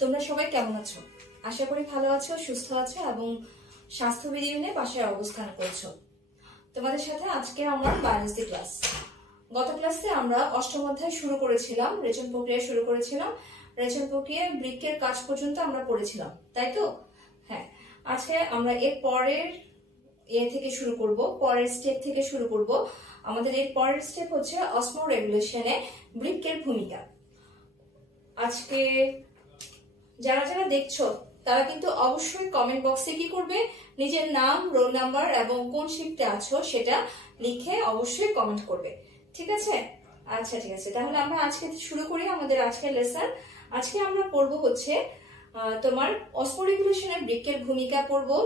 তোমরা সবাই কেমন আছো? আশা করি ভালো আছো, সুস্থ আছো এবং স্বাস্থ্যবিধি মেনে বাসায় অবস্থান করছো। তোমাদের সাথে আজকে আমার বায়োলজি ক্লাস। গত ক্লাসে আমরা অষ্টম অধ্যায় শুরু করেছিলাম, রেচন প্রক্রিয়া শুরু করেছিলাম। রেচন প্রক্রিয়ায় বৃক্কের কাজ পর্যন্ত আমরা পড়েছিলাম, তাই তো? হ্যাঁ, আজকে আমরা এর পরের থেকে শুরু করব, পরের স্টেপ থেকে শুরু করব। আমাদের এর পরের স্টেপ হচ্ছে অসমো রেগুলেশনে বৃক্কের ভূমিকা। আজকে যারা যারা দেখছো তারা কিন্তু অবশ্যই কমেন্ট বক্সে কি করবে, নিজের নাম, রোল নাম্বার এবং কোন শিফটে আছো সেটা লিখে অবশ্যই কমেন্ট করবে, ঠিক আছে? আচ্ছা, ঠিক আছে, তাহলে আমরা আজকে শুরু করি আমাদের আজকের লেসন। আজকে আমরা পড়বো হচ্ছে তোমার অসমো রেগুলেশনে বৃক্কের ভূমিকা পড়বো।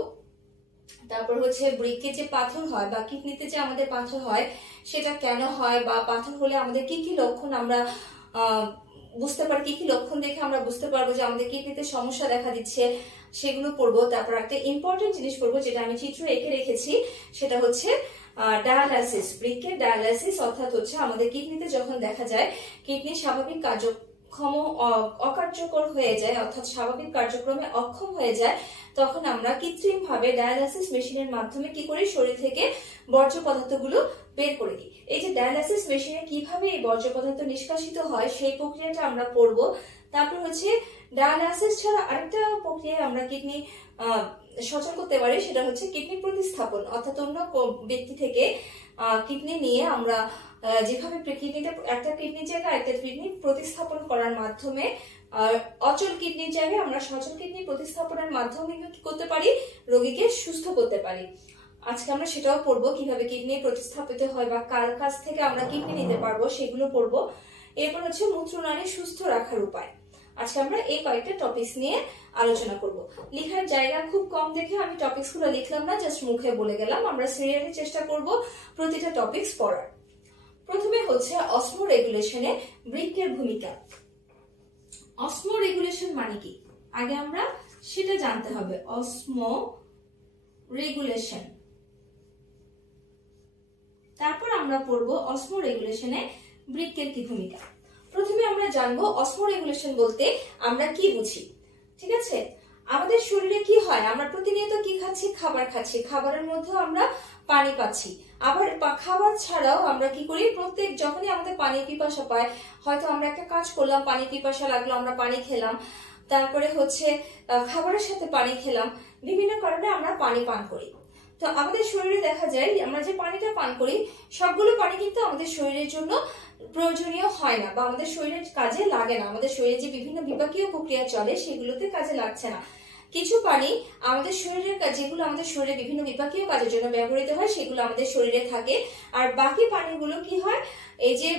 তারপর হচ্ছে বৃক্কে যে পাথর হয় বা কিডনিতে যে আমাদের পাথর হয় সেটা কেন হয়, বা পাথর হলে আমাদের কি কি লক্ষণ আমরা বুঝতে পারি, কি কি লক্ষণ দেখে আমরা বুঝতে পারবো যে আমাদের কিডনিতে সমস্যা দেখা দিচ্ছে, সেগুলো পড়বো। তারপর একটা ইম্পর্টেন্ট জিনিস পড়বো যেটা আমি চিত্র এঁকে রেখেছি, সেটা হচ্ছে ডায়ালাইসিস। বৃক্কের ডায়ালাইসিস অর্থাৎ হচ্ছে আমাদের কিডনিতে যখন দেখা যায় কিডনি স্বাভাবিক অকার্যকর হয়ে যায়, অর্থাৎ স্বাভাবিক কার্যক্রমে অক্ষম হয়ে যায়, তখন আমরা কৃত্রিম ভাবে ডায়ালাইসিস মেশিনের মাধ্যমে কি করি, শরীর থেকে বর্জ্য পদার্থগুলো বের করে দিই। এই যে ডায়ালাইসিস মেশিনে কিভাবে এই বর্জ্য পদার্থ নিষ্কাশিত হয় সেই প্রক্রিয়াটা আমরা পড়বো। তারপর হচ্ছে ডায়ালাইসিস ছাড়া আরেকটা প্রক্রিয়ায় আমরা কিডনি সচল করতে পারি, সেটা হচ্ছে কিডনি প্রতিস্থাপন। অর্থাৎ অন্য ব্যক্তি থেকে কিডনি নিয়ে আমরা যেভাবে কিডনিটা একটা কিডনির জায়গায় একটা কিডনি প্রতিস্থাপন করার মাধ্যমে অচল কিডনির জায়গায় আমরা সচল কিডনি প্রতিস্থাপনের মাধ্যমে কি করতে পারি, রোগীকে সুস্থ করতে পারি। আজকে আমরা সেটাও পড়বো, কিভাবে কিডনি প্রতিস্থাপিত হয় বা কার কাছ থেকে আমরা কিডনি নিতে পারবো সেগুলো পড়বো। এরপর হচ্ছে মূত্রনালী সুস্থ রাখার উপায়। আজকে আমরা এই কয়েকটা টপিকস নিয়ে আলোচনা করব। লেখার জায়গা খুব কম দেখে আমি টপিকস গুলো লিখলাম না, জাস্ট মুখে বলে গেলাম। আমরা সিরিয়ালি চেষ্টা করব প্রতিটা টপিকস পড়ার। প্রথমে হচ্ছে অসমো রেগুলেশনে বৃক্কের ভূমিকা। অসমো রেগুলেশন মানে কি আগে আমরা সেটা জানতে হবে। অসমো রেগুলেশন, তারপর আমরা পড়বো অসমো রেগুলেশনে বৃক্কের কি ভূমিকা। প্রথমে আমরা জানবো অসমো রেগুলেশন বলতে আমরা কি বুঝি, ঠিক আছে? আমাদের শরীরে কি হয়, আমরা প্রতিনিয়ত কি খাচ্ছি, খাবার খাচ্ছি, খাবারের মধ্যে আমরা পানি পাচ্ছি। আবার খাবার ছাড়াও আমরা কি করি, প্রত্যেক যখনই আমাদের পানি পিপাসা পায়, হয়তো আমরা একটা কাজ করলাম, পানি পিপাসা লাগলো, আমরা পানি খেলাম, তারপরে হচ্ছে খাবারের সাথে পানি খেলাম, বিভিন্ন কারণে আমরা পানি পান করি। তো আমাদের শরীরে দেখা যায় আমরা যে পানিটা পান করি সবগুলো পানি কিন্তু আমাদের শরীরের জন্য প্রয়োজনীয় হয় না বা আমাদের শরীরের কাজে লাগে না। আমাদের শরীরে যে বিভিন্ন বিপাকীয় প্রক্রিয়া চলে সেগুলোতে কাজে লাগছে না। কিছু পানি আমাদের শরীরের যেগুলো আমাদের শরীরে বিভিন্ন বিপাকীয় কাজের জন্য ব্যবহৃত হয় সেগুলো আমাদের শরীরে থাকে, আর বাকি পানিগুলো কি হয়, এই যে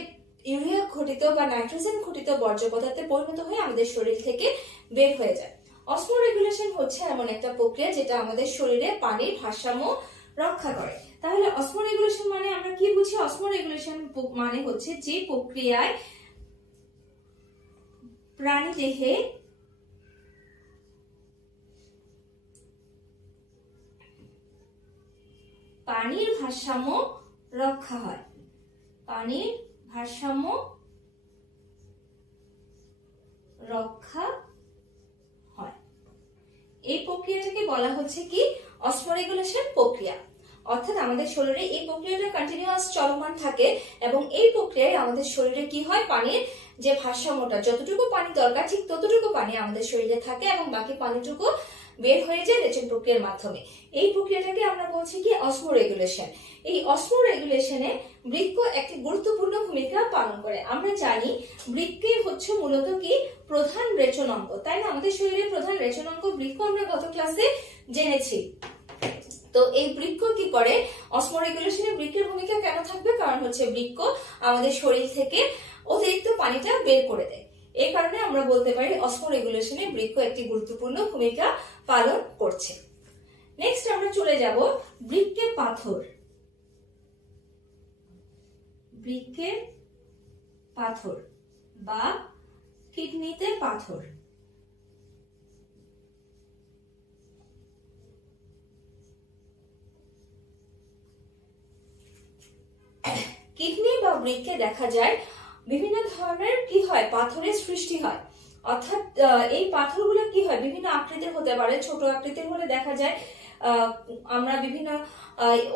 ইউরিয়া ঘটিত বা নাইট্রোজেন ঘটিত বর্জ্য পদার্থে পরিণত হয়ে আমাদের শরীর থেকে বের হয়ে যায়। অসমো রেগুলেশন হচ্ছে এমন একটা প্রক্রিয়া যেটা আমাদের শরীরে পানির ভারসাম্য রক্ষা করে। তাহলে অসমো রেগুলেশন মানে আমরা কি বুঝি? অসমো রেগুলেশন মানে হচ্ছে যে প্রক্রিয়ায় প্রাণীদেহে পানির ভারসাম্য রক্ষা হয়। পানির ভারসাম্য রক্ষা হয়, এই প্রক্রিয়াটাকে বলা হচ্ছে কি, অসমো রেগুলেশন প্রক্রিয়া। অর্থাৎ আমাদের শরীরে এই প্রক্রিয়াটা কন্টিনিউয়াস চলমান থাকে এবং এই প্রক্রিয়ায় আমাদের শরীরে কি হয়, পানির যে ভারসাম্যটা, যতটুকু পানি দরকার ঠিক ততটুকু পানি আমাদের শরীরে থাকে এবং বাকি পানিটুকু বের হয়ে যায় রেচন প্রক্রিয়ার মাধ্যমে। এই প্রক্রিয়াটাকে আমরা বলছি কি, অসমো রেগুলেশন। এই অসমো রেগুলেশনে বৃক্ক একটি গুরুত্বপূর্ণ ভূমিকা পালন করে। আমরা জানি বৃক্কে হচ্ছে মূলত কি, প্রধান রেচন অঙ্গ, তাই না? আমাদের শরীরের প্রধান রেচন অঙ্গ বৃক্ক, আমরা গত ক্লাসে জেনেছি। তো এই বৃক্ক কি করে, অসমো রেগুলেশনে বৃক্কের ভূমিকা কেন থাকবে? কারণ হচ্ছে বৃক্ক আমাদের শরীর থেকে অতিরিক্ত পানিটা বের করে দেয়। এই কারণে আমরা বলতে পারি অসমো রেগুলেশনে বৃক্ক একটি গুরুত্বপূর্ণ ভূমিকা পালন করছে। নেক্সট আমরা চলে যাব বৃক্কে পাথর। বৃক্কের পাথর বা কিডনিতে পাথর। কিডনি বা বৃক্কে দেখা যায় বিভিন্ন ধরনের কি হয়, পাথরের সৃষ্টি হয়। অর্থাৎ এই পাথরগুলো কি হয়, বিভিন্ন আকৃতির হতে পারে। ছোট আকৃতির হলে দেখা যায় আমরা বিভিন্ন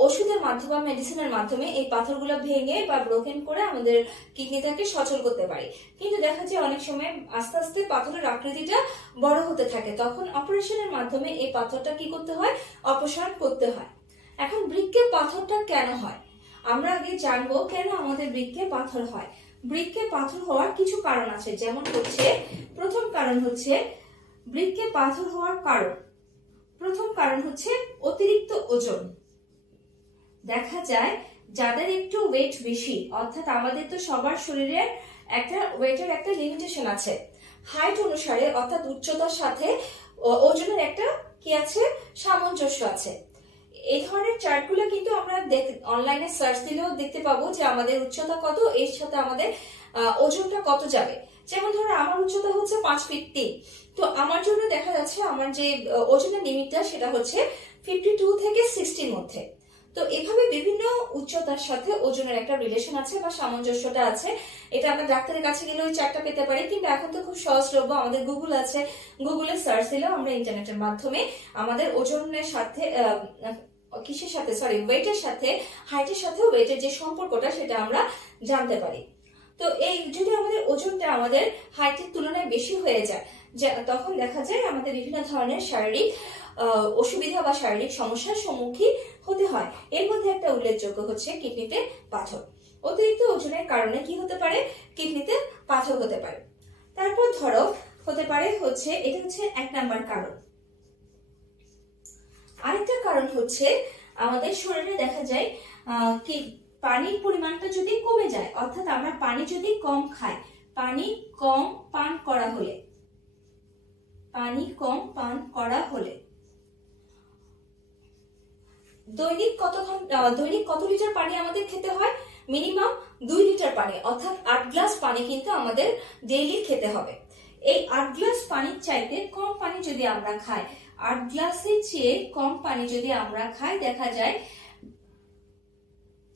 ওষুধের মাধ্যমে বা মেডিসিনের মাধ্যমে এই পাথরগুলো ভেঙে বা ব্রোকেন করে আমাদের কিডনিটাকে সচল করতে পারি। কিন্তু দেখা যায় অনেক সময় আস্তে আস্তে পাথরের আকৃতিটা বড় হতে থাকে, তখন অপারেশনের মাধ্যমে এই পাথরটা কি করতে হয়, অপসারণ করতে হয়। এখন বৃক্কে পাথরটা কেন হয়, আমরা আগে জানবো কেন আমাদের বৃক্কে পাথর হয়। বৃক্কে পাথর হওয়ার কিছু কারণ আছে, যেমন হচ্ছে প্রথম কারণ হচ্ছে বৃক্কে পাথর হওয়ার কারণ। প্রথম কারণ হচ্ছে অতিরিক্ত ওজন। দেখা যায় যাদের একটু ওয়েট বেশি, অর্থাৎ আমাদের তো সবার শরীরে একটা ওয়েটের একটা লিমিটেশন আছে, হাইট অনুসারে অর্থাৎ উচ্চতার সাথে ওজনের একটা কি আছে, সামঞ্জস্য আছে। এই ধরনের চার্টগুলো কিন্তু আমরা অনলাইনে সার্চ দিলেও দেখতে পাবো যে আমাদের উচ্চতা কত, এর সাথে আমাদের ওজনটা কত যাবে। যেমন ধরো আমার উচ্চতা হচ্ছে 5 ফিট 3, তো আমার জন্য দেখা যাচ্ছে আমার যে ওজনের লিমিটটা সেটা হচ্ছে 52 থেকে 60 মধ্যে। তো এভাবে বিভিন্ন উচ্চতার সাথে ওজনের একটা রিলেশন আছে বা সামঞ্জস্যটা আছে। এটা আমরা ডাক্তারের কাছে গেলে ওই চার্টটা পেতে পারি, কিন্তু এখন তো খুব সহজলভ্য, আমাদের গুগল আছে, গুগলে সার্চ দিলেও আমরা ইন্টারনেটের মাধ্যমে আমাদের ওজনের সাথে কিসের সাথে ওয়েটের সাথে হাইটের সাথে ওয়েটের যে সম্পর্কটা সেটা আমরা জানতে পারি। তো এই যদি আমাদের ওজনটা আমাদের হাইটের তুলনায় বেশি হয়ে যায়, তখন দেখা যায় আমাদের বিভিন্ন ধরনের শারীরিক অসুবিধা বা শারীরিক সমস্যার সম্মুখীন হতে হয়। এর মধ্যে একটা উল্লেখযোগ্য হচ্ছে কিডনিতে পাথর। অতিরিক্ত ওজনের কারণে কি হতে পারে, কিডনিতে পাথর হতে পারে। তারপর ধরো হতে পারে হচ্ছে, এটা হচ্ছে 1 নাম্বার কারণ। আরেকটা কারণ হচ্ছে আমাদের শরীরে দেখা যায় কি পানির পরিমাণটা যদি কমে যায়, অর্থাৎ আমরা পানি যদি কম খাই, পানি কম পান করা হলে, দৈনিক কত লিটার পানি আমাদের খেতে হয়, মিনিমাম 2 লিটার পানি, অর্থাৎ 8 গ্লাস পানি কিন্তু আমাদের ডেইলি খেতে হবে। এই 8 গ্লাস পানির চাইতে কম পানি যদি আমরা খাই, 8 গ্লাসের চেয়ে কম পানি যদি আমরা খাই, দেখা যায়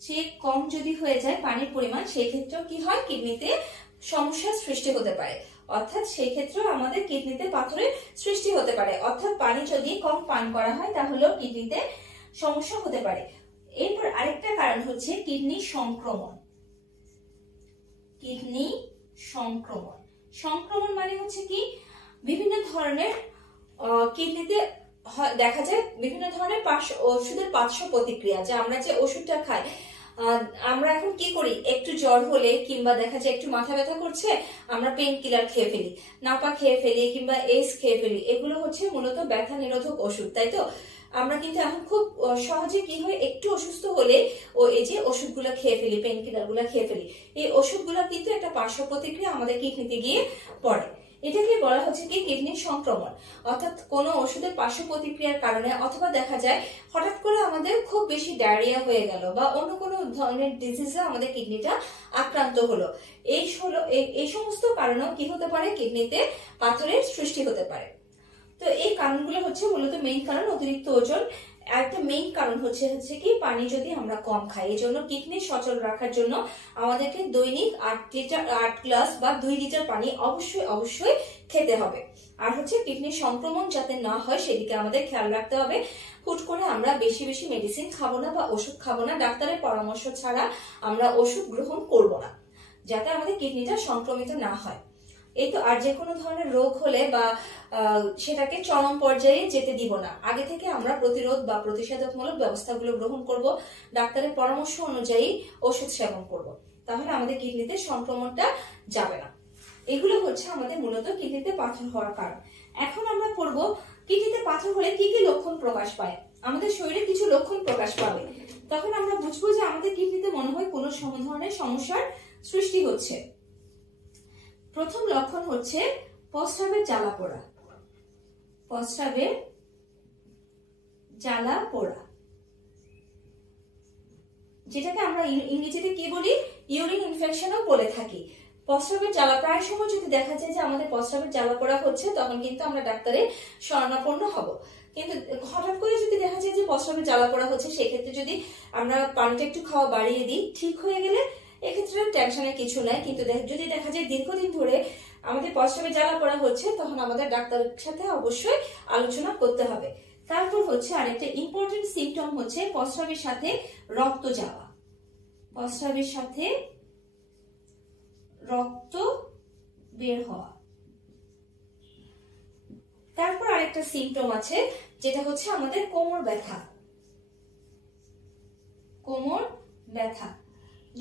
যে কম যদি হয়ে যায় পানির পরিমাণ, সেই ক্ষেত্রে কি হয়, কিডনিতে সমস্যার সৃষ্টি হতে পারে। অর্থাৎ সেই ক্ষেত্রে আমাদের কিডনিতে পাথরের সৃষ্টি হতে পারে। অর্থাৎ পানি যদি কম পান করা হয় তাহলেও কিডনিতে সমস্যা হতে পারে। এরপর আরেকটা কারণ হচ্ছে কিডনি সংক্রমণ। কিডনি সংক্রমণ, সংক্রমণ মানে হচ্ছে কি, বিভিন্ন ধরনের কিডনিতে দেখা যায় বিভিন্ন ধরনের ওষুধের পার্শ্ব প্রতিক্রিয়া, যে আমরা যে ওষুধটা খাই, আমরা এখন কি করি, একটু জ্বর হলে কিংবা দেখা যায় একটু মাথা ব্যথা করছে, আমরা পেন কিলার খেয়ে ফেলি, নাপা খেয়ে ফেলি কিংবা এস খেয়ে ফেলি। এগুলো হচ্ছে মূলত ব্যথা নিরোধক ওষুধ, তাই তো? আমরা কিন্তু এখন খুব সহজে কি হয়, একটু অসুস্থ হলে এই যে ওষুধগুলো খেয়ে ফেলি, পেন কিলার গুলা খেয়ে ফেলি। এই ওষুধগুলো কিন্তু একটা পার্শ্ব প্রতিক্রিয়া আমাদের কিডনিতে গিয়ে পড়ে। এটাকে বলা হচ্ছে কি, কিডনির সংক্রমণ। অর্থাৎ কোনো ওষুধের পার্শ্ব প্রতিক্রিয়ার কারণে, অথবা দেখা যায় হঠাৎ করে আমাদের খুব বেশি ডায়রিয়া হয়ে গেল বা অন্য কোনো ধরনের ডিজিজে আমাদের কিডনিটা আক্রান্ত হলো, এই সমস্ত কারণেও কি হতে পারে, কিডনিতে পাথরের সৃষ্টি হতে পারে। তো এই কারণগুলো হচ্ছে মূলত মেইন কারণ অতিরিক্ত ওজন। একটা মেইন কারণ হচ্ছে কি, পানি যদি আমরা কম খাই। এই জন্য কিডনি সচল রাখার জন্য আমাদেরকে দৈনিক 8 গ্লাস বা 2 লিটার পানি অবশ্যই খেতে হবে। আর হচ্ছে কিডনির সংক্রমণ যাতে না হয় সেদিকে আমাদের খেয়াল রাখতে হবে। হুট করে আমরা বেশি মেডিসিন খাবো না বা ওষুধ খাবো না, ডাক্তারের পরামর্শ ছাড়া আমরা ওষুধ গ্রহণ করব না, যাতে আমাদের কিডনিটা সংক্রমিত না হয়। এই তো, আর যে কোনো ধরনের রোগ হলে বা সেটাকে চরম পর্যায়ে যেতে দিব না, আগে থেকে আমরা প্রতিরোধ বা প্রতিষেধকমূলক ব্যবস্থাগুলো গ্রহণ করব, ডাক্তারের পরামর্শ অনুযায়ী ওষুধ সেবন করব, তাহলে আমাদের কিডনিতে সংক্রমণটা যাবে না। এগুলো হচ্ছে আমাদের মূলত কিডনিতে পাথর হওয়ার কারণ। এখন আমরা পড়ব কিডনিতে পাথর হলে কি কি লক্ষণ প্রকাশ পায়। আমাদের শরীরে কিছু লক্ষণ প্রকাশ পাবে, তখন আমরা বুঝবো যে আমাদের কিডনিতে মনে হয় কোনো ধরনের সমস্যার সৃষ্টি হচ্ছে। প্রথম লক্ষণ হচ্ছে প্রস্রাবের জ্বালা পোড়া। প্রস্রাবের জ্বালা পোড়া, যেটাকে আমরা ইংরেজিতে কি বলি, ইউরিন ইনফেকশনও বলে থাকি। প্রস্রাবের জ্বালা, প্রায় সময় যদি দেখা যায় যে আমাদের প্রস্রাবের জ্বালা পোড়া হচ্ছে, তখন কিন্তু আমরা ডাক্তারের শরণাপন্ন হব। কিন্তু হঠাৎ করে যদি দেখা যায় যে প্রস্রাবের জ্বালা পোড়া হচ্ছে, সেক্ষেত্রে যদি আমরা পানিটা একটু খাওয়া বাড়িয়ে দিই, ঠিক হয়ে গেলে এক্ষেত্রে টেনশনের কিছু নাই। কিন্তু যদি দেখা যায় দীর্ঘদিন ধরে আমাদের প্রস্রাবে জ্বালা পড়া হচ্ছে তখন আমাদের ডাক্তারের সাথে অবশ্যই আলোচনা করতে হবে। তারপর হচ্ছে আরেকটা ইম্পর্টেন্ট সিমটম হচ্ছে প্রস্রাবের সাথে রক্ত যাওয়া, প্রস্রাবের সাথে রক্ত বের হওয়া। তারপর আরেকটা সিমটম আছে যেটা হচ্ছে আমাদের কোমর ব্যথা, কোমর ব্যথা।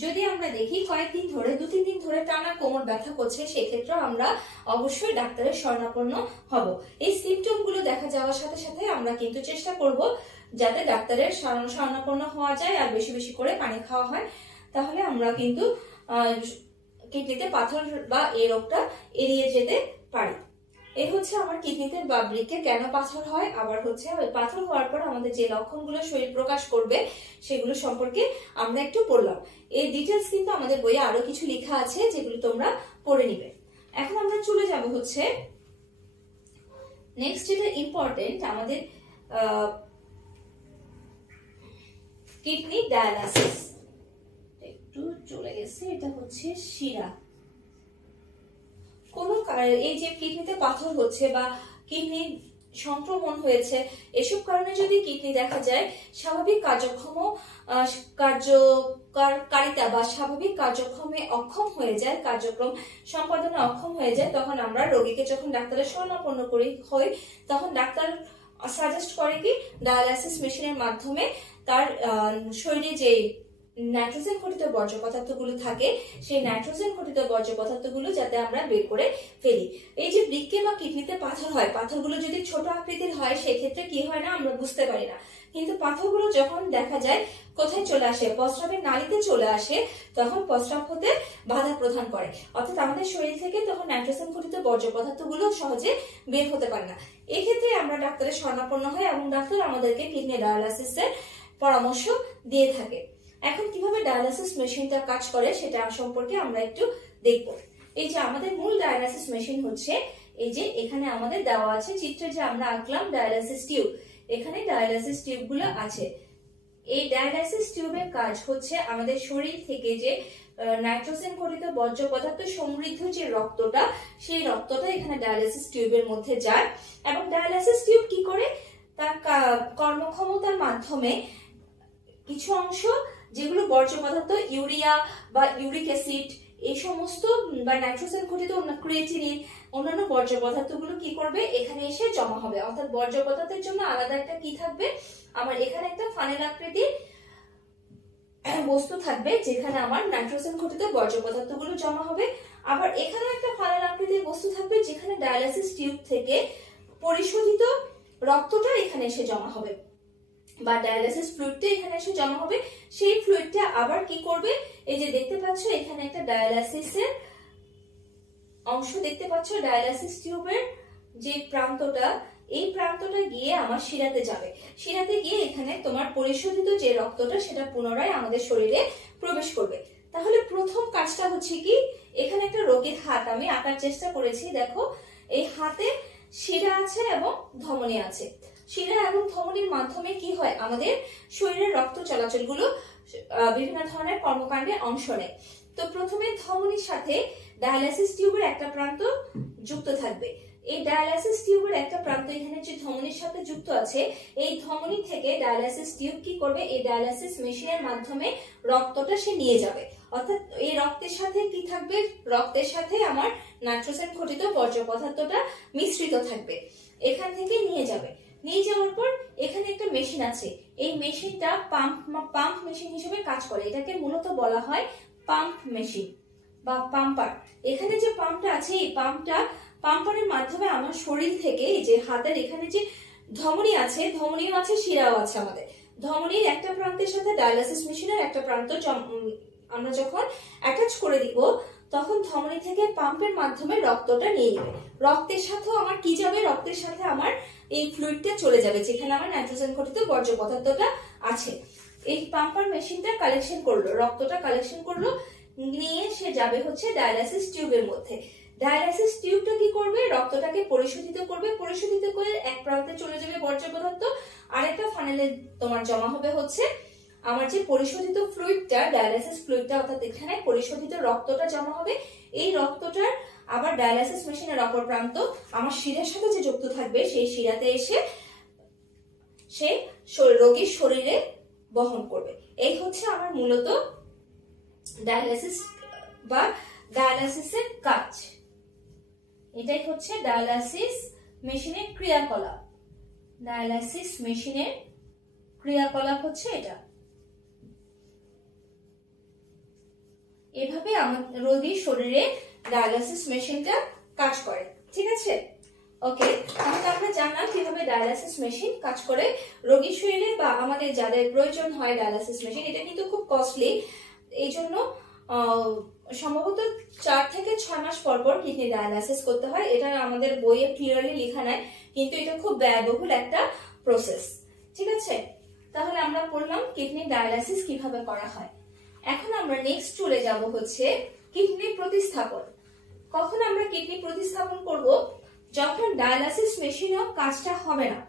যদি আমরা দেখি কয়েকদিন ধরে 2-3 দিন ধরে টানা কোমর ব্যথা করছে, সেক্ষেত্রে আমরা অবশ্যই ডাক্তারের শরণাপন্ন হব। এই সিমটম গুলো দেখা যাওয়ার সাথে সাথে আমরা কিন্তু চেষ্টা করব যাতে ডাক্তারের শরণাপন্ন হওয়া যায় আর বেশি বেশি করে পানি খাওয়া হয়, তাহলে আমরা কিন্তু কিডনিতে পাথর বা এই রোগটা এড়িয়ে যেতে পারি। এই হচ্ছে আমার কিডনিতে বা বৃক্কে কেন পাথর হয়, আবার হচ্ছে পাথর হওয়ার পর আমাদের যে লক্ষণগুলো শরীর প্রকাশ করবে সেগুলো সম্পর্কে আমরা একটু পড়লাম। এই ডিটেলস কিন্তু আমাদের বইয়ে আরো কিছু লেখা আছে যেগুলো তোমরা পড়ে নিবে। এখন আমরা চলে যাব হচ্ছে নেক্সট, যেটা ইম্পর্টেন্ট আমাদের কিডনি ডায়ালাইসিস। একটু চলে গেছে, এটা হচ্ছে শিরা। এই যে কিডনিতে পাথর হচ্ছে বা কিডনি সংক্রমণ হয়েছে, এসব কারণে যদি কিডনি দেখা যায় স্বাভাবিক কার্যকারিতা বা স্বাভাবিক কার্যক্রমে অক্ষম হয়ে যায়, কার্যক্রম সম্পাদনে অক্ষম হয়ে যায়, তখন আমরা রোগীকে যখন ডাক্তারের শরণাপন্ন হই তখন ডাক্তার সাজেস্ট করে কি ডায়ালাইসিস মেশিনের মাধ্যমে তার শরীরে যে নাইট্রোজেন ঘটিত বর্জ্য পদার্থগুলো থাকে সেই নাইট্রোজেন ঘটিত বর্জ্য পদার্থগুলো যাতে আমরা বের করে ফেলি। এই যে বৃক্কে বা কিডনিতে পাথর হয়, পাথরগুলো যদি ছোট আকৃতির হয় সেক্ষেত্রে কি হয় না আমরা বুঝতে পারি না, কিন্তু পাথরগুলো যখন দেখা যায় কোথায় চলে আসে, প্রস্রাবের নালীতে চলে আসে, তখন প্রস্রাব হতে বাধা প্রদান করে, অর্থাৎ আমাদের শরীর থেকে তখন নাইট্রোজেন ঘটিত বর্জ্য পদার্থগুলো সহজে বের হতে পারে না। এক্ষেত্রে আমরা ডাক্তারের শরণাপন্ন হই এবং ডাক্তার আমাদেরকে কিডনি ডায়ালাইসিসের পরামর্শ দিয়ে থাকে। এখন কিভাবে ডায়ালাইসিস মেশিনটা কাজ করে সেটা সম্পর্কে আমরা একটু দেখব। এই যে আমাদের মূল ডায়ালাইসিস মেশিন হচ্ছে এই যে এখানে আমাদের দেওয়া আছে চিত্রে যে আমরা আঁকলাম ডায়ালাইসিস টিউব, এখানে ডায়ালাইসিস টিউব গুলো আছে। এই ডায়ালাইসিস টিউবের কাজ হচ্ছে আমাদের শরীর থেকে যে নাইট্রোজেন ঘটিত বর্জ্য পদার্থ সমৃদ্ধ যে রক্তটা, সেই রক্তটা এখানে ডায়ালাইসিস টিউবের মধ্যে যায় এবং ডায়ালাইসিস টিউব কি করে তার কর্মক্ষমতার মাধ্যমে কিছু অংশ যেগুলো বর্জ্য পদার্থ ইউরিয়া বা ইউরিক অ্যাসিড এই সমস্ত বা নাইট্রোজেন ঘটিত ক্রিয়েটিনিন অন্যান্য বর্জ্য পদার্থগুলো কি করবে এখানে এসে জমা হবে, অর্থাৎ বর্জ্য পদার্থের জন্য আলাদা একটা কি থাকবে, আমার এখানে একটা ফানেল আকৃতির বস্তু থাকবে যেখানে আমার নাইট্রোজেন ঘটিত বর্জ্য পদার্থগুলো জমা হবে। আবার এখানে একটা ফানেল আকৃতির বস্তু থাকবে যেখানে ডায়ালাইসিস টিউব থেকে পরিশোধিত রক্তটা এখানে এসে জমা হবে বা ডায়ালাইসিস ফ্লুইডটা এখানে এসে জমা হবে। সেই ফ্লুইডটা আবার কি করবে, এই যে দেখতে পাচ্ছ এখানে একটা ডায়ালাইসিসের অংশ দেখতে পাচ্ছ, ডায়ালাইসিস টিউবের যে প্রান্তটা, এই প্রান্তটা গিয়ে আমার শিরাতে যাবে, শিরাতে গিয়ে এখানে তোমার পরিশোধিত যে রক্তটা সেটা পুনরায় আমাদের শরীরে প্রবেশ করবে। তাহলে প্রথম কাজটা হচ্ছে কি, এখানে একটা রোগীর হাত আমি আঁকার চেষ্টা করেছি, দেখো এই হাতে শিরা আছে এবং ধমনী আছে, শিরা এবং ধমনীর মাধ্যমে কি হয় আমাদের শরীরের রক্ত চলাচলগুলো বিভিন্ন ধরনের কর্মকাণ্ডে অংশ নেয়। তো প্রথমে ধমনীর সাথে ডায়ালাইসিস টিউবের একটা প্রান্ত যুক্ত থাকবে, এই ডায়ালাইসিস টিউবের একটা প্রান্ত এখানে যে ধমনীর সাথে যুক্ত আছে, এই ধমনী থেকে ডায়ালাইসিস টিউব কি করবে, এই ডায়ালাইসিস মেশিনের মাধ্যমে রক্তটা সে নিয়ে যাবে, অর্থাৎ এই রক্তের সাথে কি থাকবে, রক্তের সাথে আমার নাইট্রোজেন ঘটিত বর্জ্য পদার্থটা মিশ্রিত থাকবে, এখান থেকে নিয়ে যাবে। নিয়ে যাওয়ার পর এখানে একটা মেশিন আছে, এই মেশিনটা পাম্প মেশিন হিসেবে কাজ করে, এটাকে মূলত বলা হয় পাম্প মেশিন বা পাম্পার। এখানে যে পাম্পটা আছে এই পাম্পারের মাধ্যমে আমার শরীর থেকে এই যে হাতের এখানে যে ধমনী আছে, ধমনীও আছে শিরাও আছে, আমাদের ধমনীর একটা প্রান্তের সাথে ডায়ালাইসিস মেশিনের একটা প্রান্ত আমরা যখন অ্যাটাচ করে দিব তখন ধমনী থেকে পাম্পের মাধ্যমে রক্তটা নিয়ে নেবে, রক্তের সাথেও আমার কি যাবে, রক্তের সাথে আমার এই ফ্লুইডটা চলে যাবে যেখানে আমার নাইট্রোজেন ঘটিত বর্জ্য পদার্থটা আছে। এই পাম্পার মেশিনটা কালেকশন করলো, রক্তটা কালেকশন করলো, নিয়ে সে যাবে হচ্ছে ডায়ালাইসিস টিউবের মধ্যে। ডায়ালাইসিস টিউবটা কি করবে, রক্তটাকে পরিশোধিত করবে, পরিশোধিত করে এক প্রান্তে চলে যাবে বর্জ্য পদার্থ, আরেকটা ফানেলে তোমার জমা হবে হচ্ছে আমার যে পরিশোধিত ফ্লুইডটা, ডায়ালাইসিস ফ্লুইডটা, অর্থাৎ এখানে পরিশোধিত রক্তটা জমা হবে, এই রক্তটার আবার ডায়ালাইসিস মেশিনের অপর প্রান্ত আমার শিরার সাথে যে যুক্ত থাকবে সেই শিরাতে এসে সে রোগীর শরীরে বহন করবে। এই হচ্ছে আমার মূলত ডায়ালাইসিস বা ডায়ালাইসিসের কাজ। এটাই হচ্ছে ডায়ালাইসিস মেশিনের ক্রিয়াকলাপ। ডায়ালাইসিস মেশিনের ক্রিয়াকলাপ হচ্ছে এটা। এভাবে আমাদের রোগীর শরীরে ডায়ালাইসিস মেশিনটা কাজ করে। ঠিক আছে, ওকে। তাহলে আমরা জানলাম কিভাবে ডায়ালাইসিস মেশিন কাজ করে রোগীর শরীরে, বা আমাদের যাদের প্রয়োজন হয় ডায়ালাইসিস মেশিন। এটা কিন্তু খুব কস্টলি, এই জন্য সম্ভবত 4 থেকে 6 মাস পর পর কিডনি ডায়ালাইসিস করতে হয়। এটা আমাদের বইয়ে ক্লিয়ারলি লেখা নাই, কিন্তু এটা খুব ব্যয়বহুল একটা প্রসেস। ঠিক আছে, তাহলে আমরা পড়লাম কিডনি ডায়ালাইসিস কিভাবে করা হয়। এখন আমরা নেক্সট চলে যাব হচ্ছে কিডনি প্রতিস্থাপন। কখন আমরা কিডনি প্রতিস্থাপন করব? যখন ডায়ালাইসিস মেশিনেও কাজটা হবে না,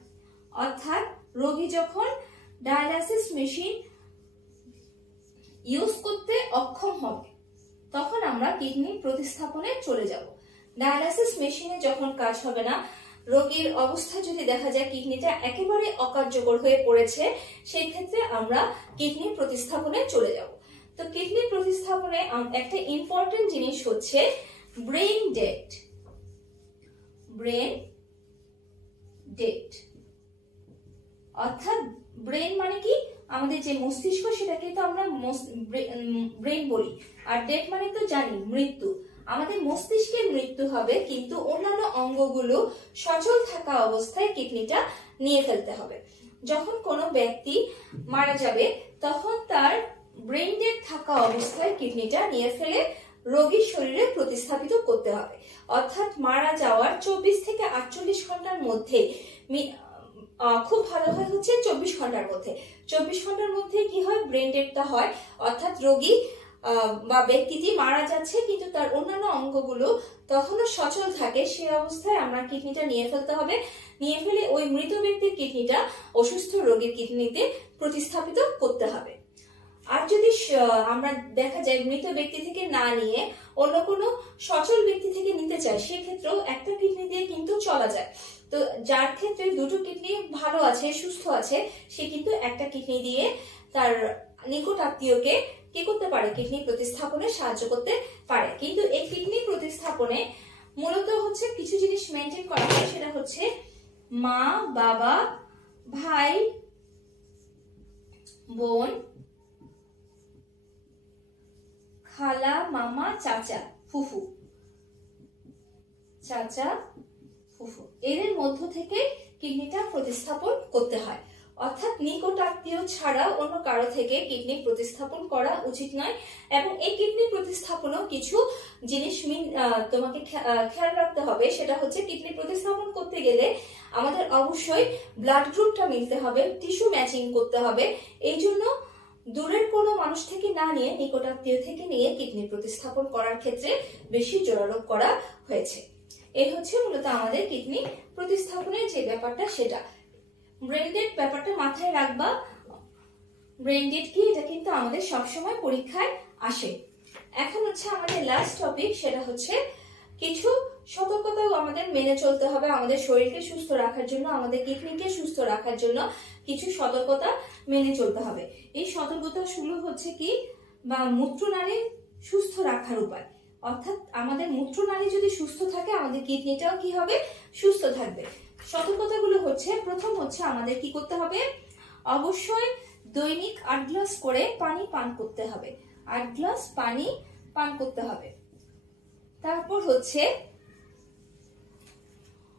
অর্থাৎ রোগী যখন ডায়ালাইসিস মেশিন ইউজ করতে অক্ষম হবে, তখন আমরা কিডনি প্রতিস্থাপনে চলে যাব। ডায়ালাইসিস মেশিনে যখন কাজ হবে না, রোগীর অবস্থা যদি দেখা যায় কিডনিটা একেবারে অকার্যকর হয়ে পড়েছে, সেই ক্ষেত্রে আমরা কিডনি প্রতিস্থাপনে চলে যাব। তো কিডনি প্রতিস্থাপনে একটা ইম্পর্টেন্ট জিনিস হচ্ছে ব্রেন ডেড। ব্রেন ডেড অর্থাৎ ব্রেন মানে কি? আমাদের যে মস্তিষ্ক, সেটাকে তো আমরা ব্রেন বলি, আর ডেড মানে তো জানি মৃত্যু। আমাদের মস্তিষ্কের মৃত্যু হবে, কিন্তু অন্যান্য অঙ্গগুলো সচল থাকা অবস্থায় কিডনিটা নিয়ে ফেলতে হবে। যখন কোনো ব্যক্তি মারা যাবে, তখন তার ব্রেন ডেড থাকা অবস্থায় কিডনিটা নিয়ে ফেলে রোগীর শরীরে প্রতিস্থাপিত করতে হবে। অর্থাৎ মারা যাওয়ার 24 থেকে 48 ঘন্টার মধ্যে, খুব ভালো হয় হচ্ছে 24 ঘন্টার মধ্যে। 24 ঘন্টার মধ্যে কি হয়? ব্রেন ডেডটা হয়, অর্থাৎ রোগী বা ব্যক্তিটি মারা যাচ্ছে কিন্তু তার অন্যান্য অঙ্গগুলো তখনও সচল থাকে। সেই অবস্থায় আমরা কিডনিটা নিয়ে ফেলতে হবে। নিয়ে ফেলে ওই মৃত ব্যক্তির কিডনিটা অসুস্থ রোগীর কিডনিতে প্রতিস্থাপিত করতে হবে। আর যদি আমরা দেখা যায় মৃত ব্যক্তি থেকে না নিয়ে অন্য কোনো সচল ব্যক্তি থেকে নিতে চাই, সেক্ষেত্রেও একটা কিডনি দিয়ে কিন্তু চলা যায়। তো যার ক্ষেত্রে দুটো কিডনি ভালো আছে, সুস্থ আছে, সে কিন্তু একটা কিডনি দিয়ে তার নিকট আত্মীয়কে কি করতে পারে? কিডনি প্রতিস্থাপনে সাহায্য করতে পারে। কিন্তু এই কিডনি প্রতিস্থাপনে মূলত হচ্ছে কিছু জিনিস মেনটেন করা হয়। সেটা হচ্ছে মা, বাবা, ভাই, বোন, খালা, মামা, চাচা, ফুফু, এদের মধ্য থেকে কিডনিটা প্রতিস্থাপন করতে হয়। অর্থাৎ নিকট আত্মীয় ছাড়া অন্য কারো থেকে কিডনি প্রতিস্থাপন করা উচিত নয়। এবং এই কিডনি প্রতিস্থাপনও কিছু জিনিস তোমাকে খেয়াল রাখতে হবে। সেটা হচ্ছে কিডনি প্রতিস্থাপন করতে গেলে আমাদের অবশ্যই ব্লাড গ্রুপটা মিলতে হবে, টিস্যু ম্যাচিং করতে হবে। এই জন্য দূরের কোনো মানুষ থেকে না নিয়ে নিকট আত্মীয় থেকে নিয়ে কিডনি প্রতিস্থাপন করার ক্ষেত্রে বেশি জোরারোপ করা হয়েছে। এই হচ্ছে মূলত আমাদের কিডনি প্রতিস্থাপনের যে ব্যাপারটা, সেটা। ব্রেন ডেড ব্যাপারটা মাথায় রাখবা। ব্রেন ডেড কি, এটা কিন্তু আমাদের সবসময় পরীক্ষায় আসে। এখন হচ্ছে আমাদের লাস্ট টপিক, সেটা হচ্ছে কিছু সতর্কতাও আমাদের মেনে চলতে হবে আমাদের শরীরকে সুস্থ রাখার জন্য, আমাদের কিডনিকে সুস্থ রাখার জন্য কিছু সতর্কতা মেনে চলতে হবে। এই সতর্কতাগুলো হচ্ছে কি, বা মূত্রনালী সুস্থ রাখার উপায়। অর্থাৎ আমাদের মূত্রনালী যদি সুস্থ থাকে, আমাদের কিডনিটাও কি হবে? সুস্থ থাকবে। সতর্কতাগুলো হচ্ছে, প্রথম হচ্ছে আমাদের কি করতে হবে? অবশ্যই দৈনিক 8 গ্লাস করে পানি পান করতে হবে। 8 গ্লাস পানি পান করতে হবে। তারপর হচ্ছে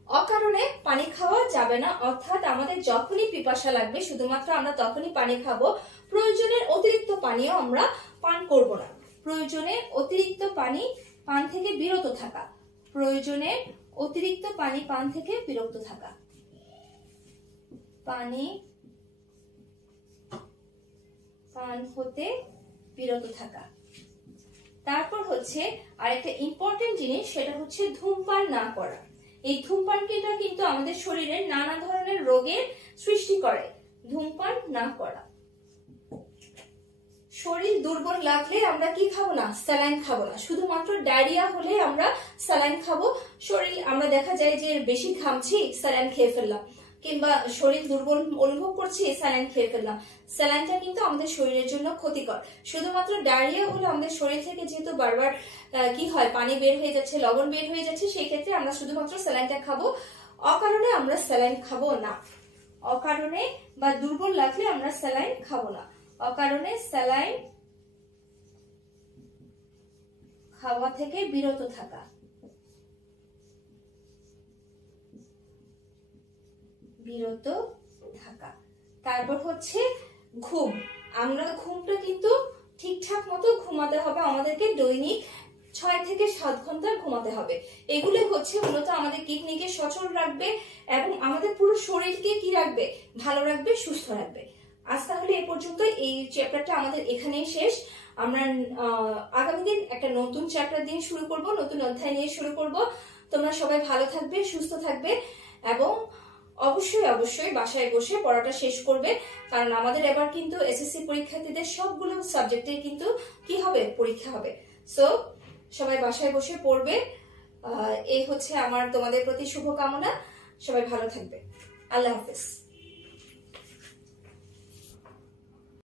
অকারণে পানি খাওয়া যাবে না। অর্থাৎ আমাদের যখনই পিপাসা লাগবে শুধুমাত্র আমরা তখনই পানি খাবো। প্রয়োজনের অতিরিক্ত পানিও আমরা পান করব না। প্রয়োজনে অতিরিক্ত পানি পান থেকে বিরত থাকা। প্রয়োজনে অতিরিক্ত পানি পান থেকে বিরত থাকা। পানি পান হতে বিরত থাকা। তারপর হচ্ছে আরেকটা ইম্পর্টেন্ট জিনিস, সেটা হচ্ছে ধূমপান না করা। এই ধূমপানটা কিন্তু আমাদের শরীরে নানা ধরনের রোগের সৃষ্টি করে। ধূমপান না করা। শরীর দুর্বল লাগলে আমরা কি খাবো না? স্যালাইন খাবো না। শুধুমাত্র ডায়রিয়া হলে আমরা স্যালাইন খাবো। শরীর আমরা দেখা যায় যে বেশি ঘামছি, স্যালাইন খেয়ে ফেললাম, কিংবা শরীর দুর্বল অনুভব করছি, স্যালাইন খেয়ে ফেললাম। স্যালাইনটা কিন্তু আমাদের শরীরের জন্য ক্ষতিকর। শুধুমাত্র ডায়রিয়া হলে আমাদের শরীর থেকে যেহেতু বারবার কি হয়, পানি বের হয়ে যাচ্ছে, লবণ বের হয়ে যাচ্ছে, সেই ক্ষেত্রে আমরা শুধুমাত্র স্যালাইনটা খাবো। অকারণে আমরা স্যালাইন খাবো না। অকারণে বা দুর্বল লাগলে আমরা স্যালাইন খাবো না। অকারণে স্যালাইন খাওয়া থেকে বিরত থাকা। বিরত থাকা। তারপর হচ্ছে ঘুম। আমরা ঘুমটা কিন্তু ঠিকঠাক মতো ঘুমাতে হবে। আমাদেরকে দৈনিক 6 থেকে 7 ঘন্টা ঘুমাতে হবে। এগুলো হচ্ছে মূলত আমাদের কিডনিকে সচল রাখবে এবং আমাদের পুরো শরীরকে কি রাখবে? ভালো রাখবে, সুস্থ রাখবে। আজ তাহলে এ পর্যন্ত। এই চ্যাপ্টারটা আমাদের এখানেই শেষ। আমরা আগামী দিন একটা নতুন চ্যাপ্টার দিয়ে শুরু করব, নতুন অধ্যায় নিয়ে শুরু করব। তোমরা সবাই ভালো থাকবে, সুস্থ থাকবে এবং অবশ্যই অবশ্যই বাসায় বসে পড়াটা শেষ করবে। কারণ আমাদের এবার কিন্তু এসএসসি পরীক্ষার্থীদের সবগুলো সাবজেক্টে কিন্তু কি হবে? পরীক্ষা হবে। সো সবাই বাসায় বসে পড়বে। এই হচ্ছে আমার তোমাদের প্রতি শুভকামনা। সবাই ভালো থাকবে। আল্লাহ হাফেজ।